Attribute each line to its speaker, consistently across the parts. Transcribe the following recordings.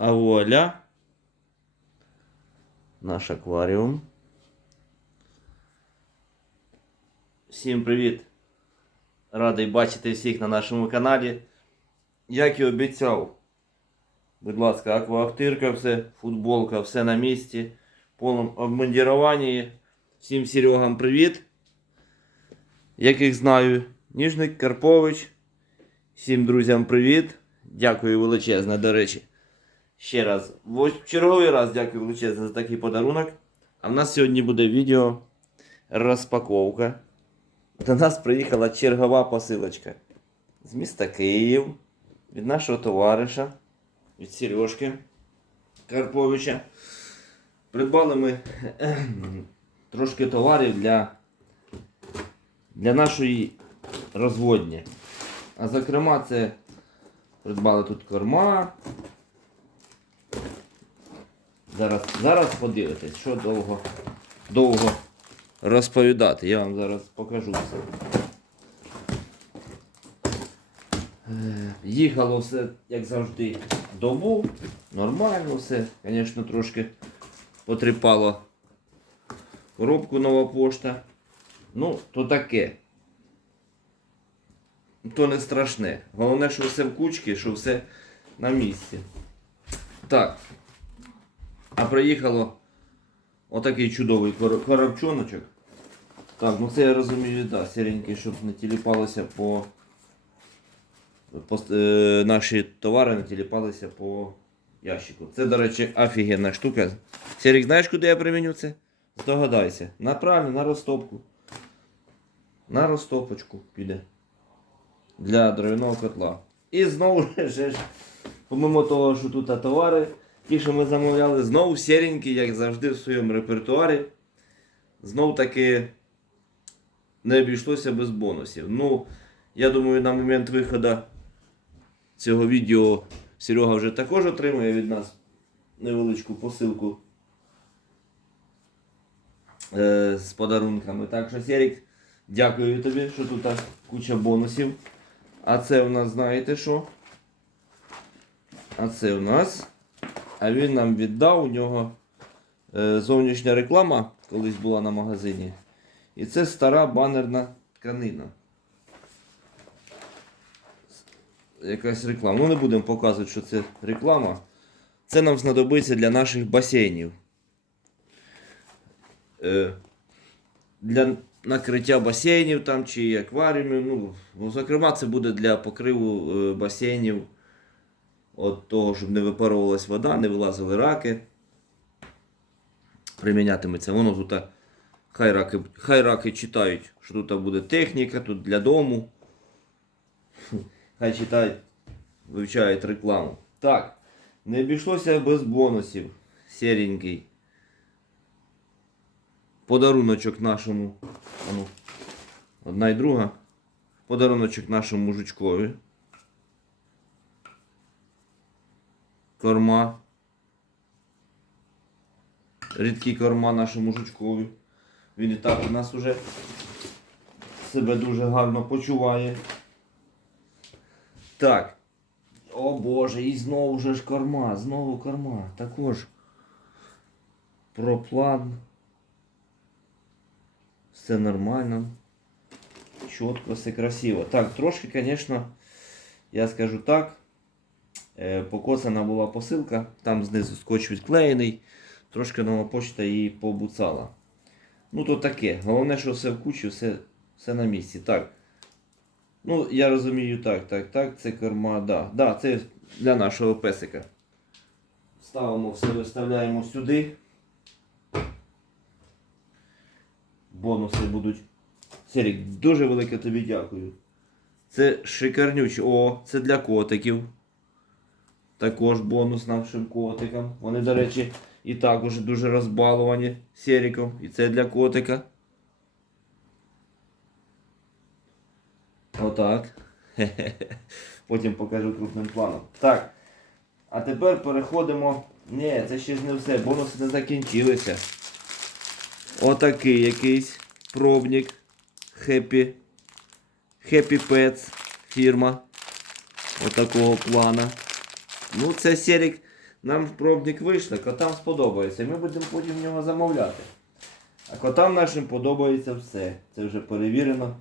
Speaker 1: А вуаля. Наш акваріум. Всім привіт! Радий бачити всіх на нашому каналі. Як і обіцяв, будь ласка, акваактирка, все, футболка, все на місці, повному обмундіруванні. Всім Серегам привіт. Яких знаю, Ніжник Карпович. Всім друзям привіт. Дякую величезне, до речі. Ще раз, в черговий раз дякую величезне за такий подарунок. А в нас сьогодні буде відео розпаковка. До нас приїхала чергова посилочка з міста Київ від нашого товариша, від Сережки Карповича. Придбали ми трошки товарів для, для нашої розводні. А зокрема, це придбали тут корма. Зараз, зараз подивитесь, що довго, довго розповідати. Я вам зараз покажу все. Е, Їхало все, як завжди, добу. Нормально все. Звісно, трошки потріпало коробку нова пошта. Ну, то таке. То не страшне. Головне, що все в кучці, що все на місці. Так. А приїхало отакий чудовий кор- коробчоночок. Так, ну це я розумію, да, сіренький, щоб не тіліпалося по. по е, наші товари не тіліпалися по ящику. Це, до речі, офігенна штука. Серік, знаєш, куди я приміню це? Здогадайся. На правильно, на розтопку. На розтопочку піде. Для дровяного котла. І знову ж, помимо того, що тут товари, ті, що ми замовляли, знову сіренькі, як завжди в своєму репертуарі. Знов таки не обійшлося без бонусів. Ну, я думаю, на момент виходу цього відео Серега вже також отримує від нас невеличку посилку е, з подарунками. Так що, Серік, дякую тобі, що тут куча бонусів. А це у нас, знаєте що? А це у нас. А він нам віддав у нього е, зовнішня реклама колись була на магазині. І це стара банерна тканина. Якась реклама. Ну не будемо показувати, що це реклама. Це нам знадобиться для наших басейнів. Е, для накриття басейнів там чи акваріумів. Ну, ну, зокрема, це буде для покриву е, басейнів. От того, щоб не випарувалась вода, не вилазили раки. Примінятиметься. Воно тут. Хай раки, хай раки читають, що тут буде техніка, тут для дому. Хай читають, вивчають рекламу. Так, не обійшлося без бонусів. Серенький. Подаруночок нашому. Ану, одна і друга. Подаруночок нашому мужичкові. Корма. Рідкі корма нашому жучкові. Він і так у нас уже себе дуже гарно почуває. Так. О Боже, і знову вже ж корма, знову корма. Також. Проплан. Все нормально. Чітко, все красиво. Так, трошки, звісно, я скажу так. Е, Покоцана була посилка, там знизу скотч відклеєний. Трошки нова почта її побуцала. Ну, то таке. Головне, що все в кучі, все, все на місці. Так. Ну, я розумію, так, так, так, це корма, да. Да, це для нашого песика. Ставимо все, виставляємо сюди. Бонуси будуть. Серік, дуже велике тобі дякую. Це шикарнюче. О, це для котиків. Також бонус нашим котикам. Вони, до речі, і також дуже розбаловані серіком. І це для котика. Отак. Потім покажу крупним планом. Так. А тепер переходимо. Ні, це ще ж не все. Бонуси не закінчилися. Отакий якийсь пробник. Happy. Happy Pets фірма. Отакого плана. Ну, це серік нам пробник вийшли, котам сподобається. Ми будемо потім в нього замовляти. А котам нашим подобається все. Це вже перевірено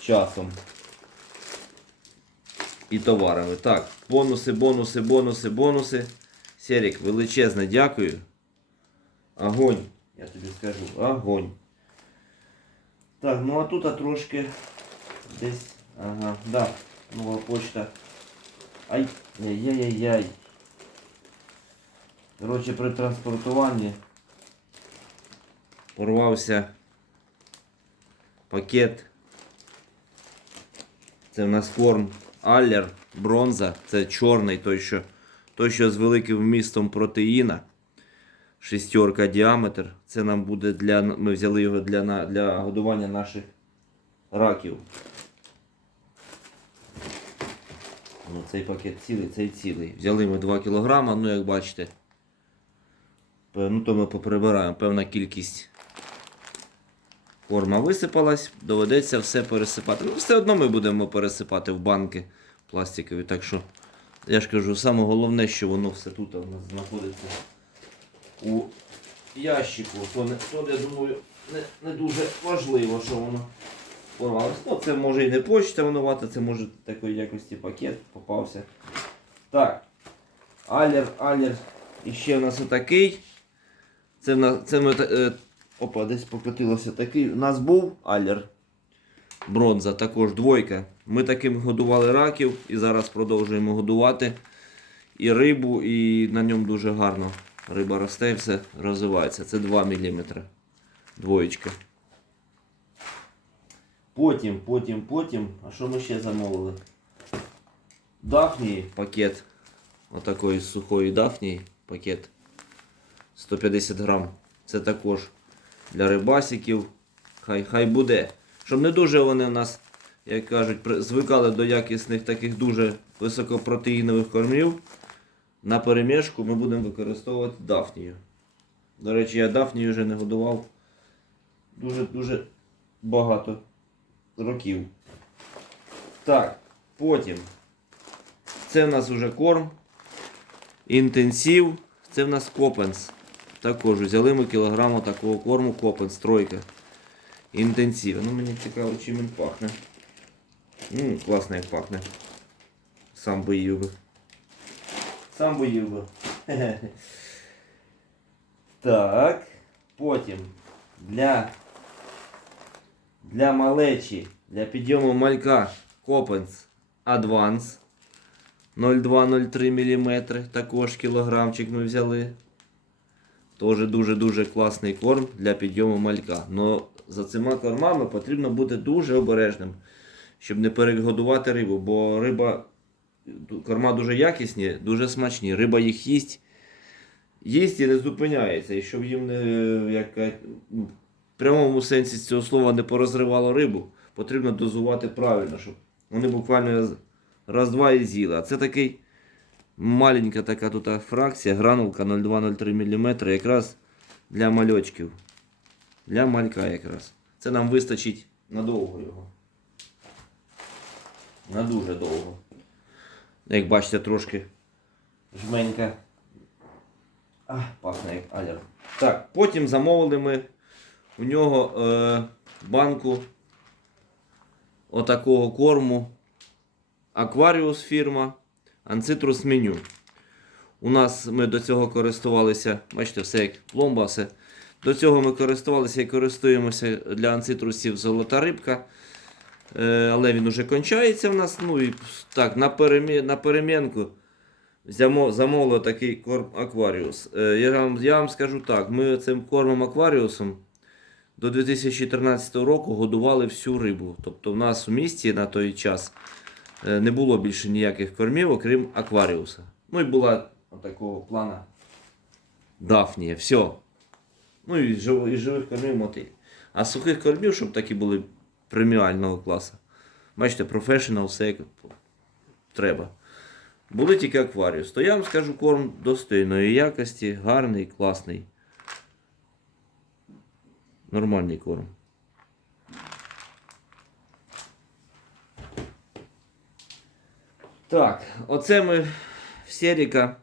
Speaker 1: часом. І товарами. Так, бонуси, бонуси, бонуси, бонуси. Серік, величезне дякую. Огонь, я тобі скажу, огонь. Так, ну а тут а трошки десь. Ага, да, нова почта. Ай, яй-яй-яй. Коротше, при транспортуванні порвався пакет. Це в нас корм Аллер, бронза. Це чорний, той, що, той, що з великим вмістом протеїна. Шестерка діаметр. Це нам буде для. Ми взяли його для, для годування наших раків. Ну, цей пакет цілий, цей цілий. Взяли ми 2 кг, ну як бачите. Ну, то ми поприбираємо. Певна кількість корма висипалась, доведеться все пересипати. Ну, все одно ми будемо пересипати в банки пластикові. Так що, я ж кажу, саме головне, що воно все тут у нас знаходиться у ящику. То, не, то я думаю, не, не дуже важливо, що воно порвалось. Ну, це може і не почта винувата, це може такої якості пакет попався. Так. Алер, алер. І ще в нас отакий. Це, в нас, це ми. Е, опа, десь покотилося такий. У нас був алер. Бронза, також двойка. Ми таким годували раків і зараз продовжуємо годувати і рибу, і на ньому дуже гарно риба росте і все розвивається. Це 2 мм. Двоєчка. Потім, потім, потім. А що ми ще замовили? Дафнії пакет. Отакої сухої дафнії пакет. 150 грам. Це також для рибасиків. Хай, хай буде. Щоб не дуже вони в нас, як кажуть, звикали до якісних таких дуже високопротеїнових кормів. На перемішку ми будемо використовувати дафнію. До речі, я дафнію вже не годував дуже-дуже багато років. Так, потім. Це в нас вже корм. Інтенсив. Це в нас копенс. Також взяли ми кілограму такого корму копенс, тройка. Інтенсив. Ну мені цікаво, чим він пахне. Ну, класно як пахне. Сам би їв би. Сам би їв би. Так. Потім для, для малечі, для підйому малька Копенс Advance 0,2-0,3 мм. Також кілограмчик ми взяли. Тоже дуже-дуже класний корм для підйому малька. Но за цими кормами потрібно бути дуже обережним, щоб не перегодувати рибу, бо риба, корма дуже якісні, дуже смачні. Риба їх їсть, їсть і не зупиняється. І щоб їм не як, прямому сенсі цього слова не порозривало рибу, потрібно дозувати правильно, щоб вони буквально раз- раз-два і з'їли. А це такий маленька така тут фракція, гранулка 0,2-0,3 мм, якраз для мальочків. Для малька якраз. Це нам вистачить надовго його. На дуже довго. Як бачите, трошки жменька. А, пахне як алер. Так, потім замовили ми у нього е, банку отакого корму. Aquarius фірма. Ancitrus меню. У нас ми до цього користувалися, бачите, все як пломба, все. До цього ми користувалися і користуємося для анцитрусів золота рибка. Е, але він уже кончається в нас. Ну і так, на, перемі... на перемінку замовили такий корм Aquarius. Е, я, вам, я вам скажу так, ми цим кормом Aquariusом до 2014 року годували всю рибу. Тобто в нас у місті на той час е, не було більше ніяких кормів, окрім акваріуса. Ну і була такого плана Дафнія. Все. Ну і, жив, і живих кормів мотиль. А сухих кормів, щоб такі були преміального класу. Бачите, професіонал, все як треба. Були тільки акваріус. То я вам скажу корм достойної якості, гарний, класний. Нормальний корм. Так, оце ми в Серіка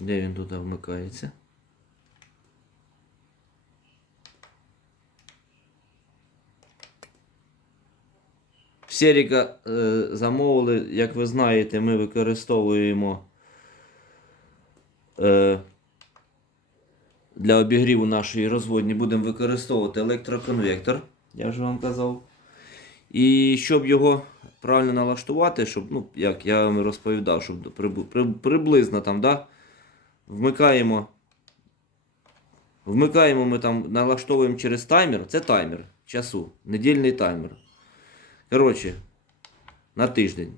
Speaker 1: Де він тут вмикається? Серіка е, замовили, як ви знаєте, ми використовуємо е, для обігріву нашої розводні будемо використовувати електроконвектор, я ж вам казав. І щоб його правильно налаштувати, щоб, ну, як я вам розповідав, щоб приблизно там, да, вмикаємо. Вмикаємо ми там, налаштовуємо через таймер. Це таймер часу, недільний таймер. Коротше, на тиждень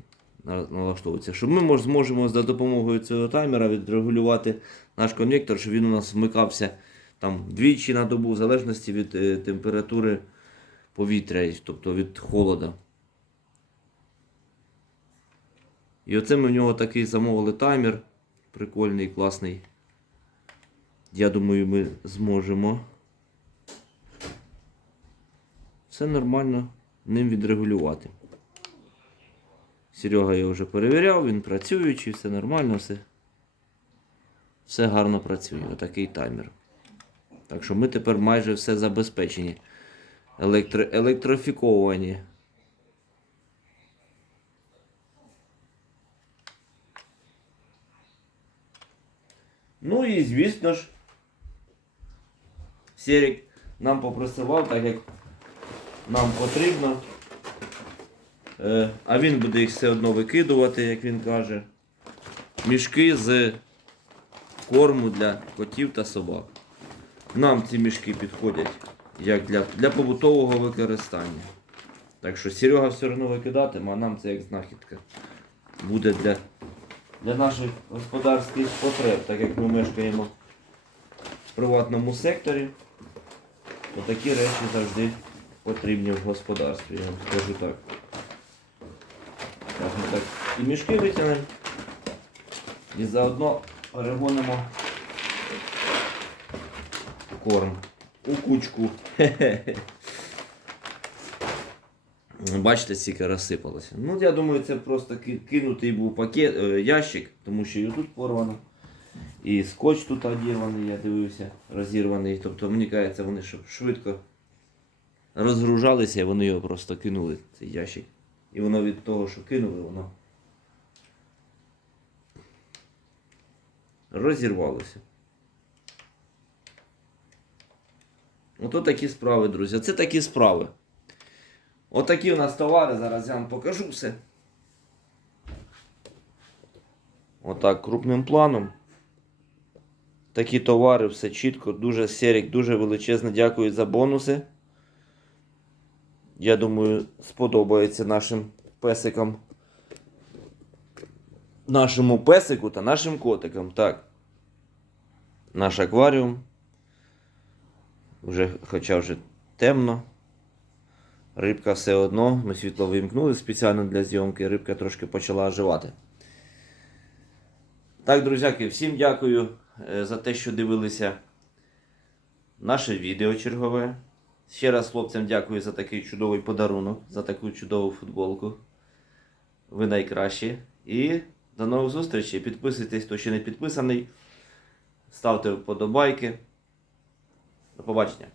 Speaker 1: налаштовується. Щоб ми мож, зможемо за допомогою цього таймера відрегулювати наш конвектор, щоб він у нас вмикався там двічі на добу, в залежності від е, температури повітря, тобто від холода. І оце ми в нього такий замовили таймер. Прикольний, класний. Я думаю, ми зможемо. Все нормально ним відрегулювати. Серега його вже перевіряв, він працюючий, все нормально, все. Все гарно працює. Отакий таймер. Так що ми тепер майже все забезпечені. Електро... Електрифіковані. Ну і звісно ж, Серік нам попросивав, так як нам потрібно. Е, а він буде їх все одно викидувати, як він каже. Мішки з корму для котів та собак. Нам ці мішки підходять як для, для побутового використання. Так що Серега все одно викидатиме, а нам це як знахідка буде для, для наших господарських потреб, так як ми мешкаємо в приватному секторі, то такі речі завжди потрібні в господарстві, я вам скажу так. Ми так і мішки витягнемо. І заодно перегонимо корм у кучку. Бачите, скільки розсипалося. Ну, я думаю, це просто кинутий був пакет, е, ящик, тому що і тут порвано. І скотч тут одірваний, я дивився, розірваний. Тобто, мені кажеться, вони швидко розгружалися і вони його просто кинули, цей ящик. І воно від того, що кинули, воно розірвалося. Ото такі справи, друзі. Це такі справи. Отакі у нас товари, зараз я вам покажу все. Отак, крупним планом. Такі товари, все чітко, дуже серік, дуже величезно дякую за бонуси. Я думаю, сподобається нашим песикам. Нашому песику та нашим котикам. Так. Наш акваріум. Вже, хоча вже темно. Рибка все одно. Ми світло вимкнули спеціально для зйомки. Рибка трошки почала оживати. Так, друзяки, всім дякую е, за те, що дивилися наше відео чергове. Ще раз хлопцям дякую за такий чудовий подарунок, за таку чудову футболку. Ви найкращі. І до нових зустрічей. Підписуйтесь, хто ще не підписаний. Ставте вподобайки. До побачення.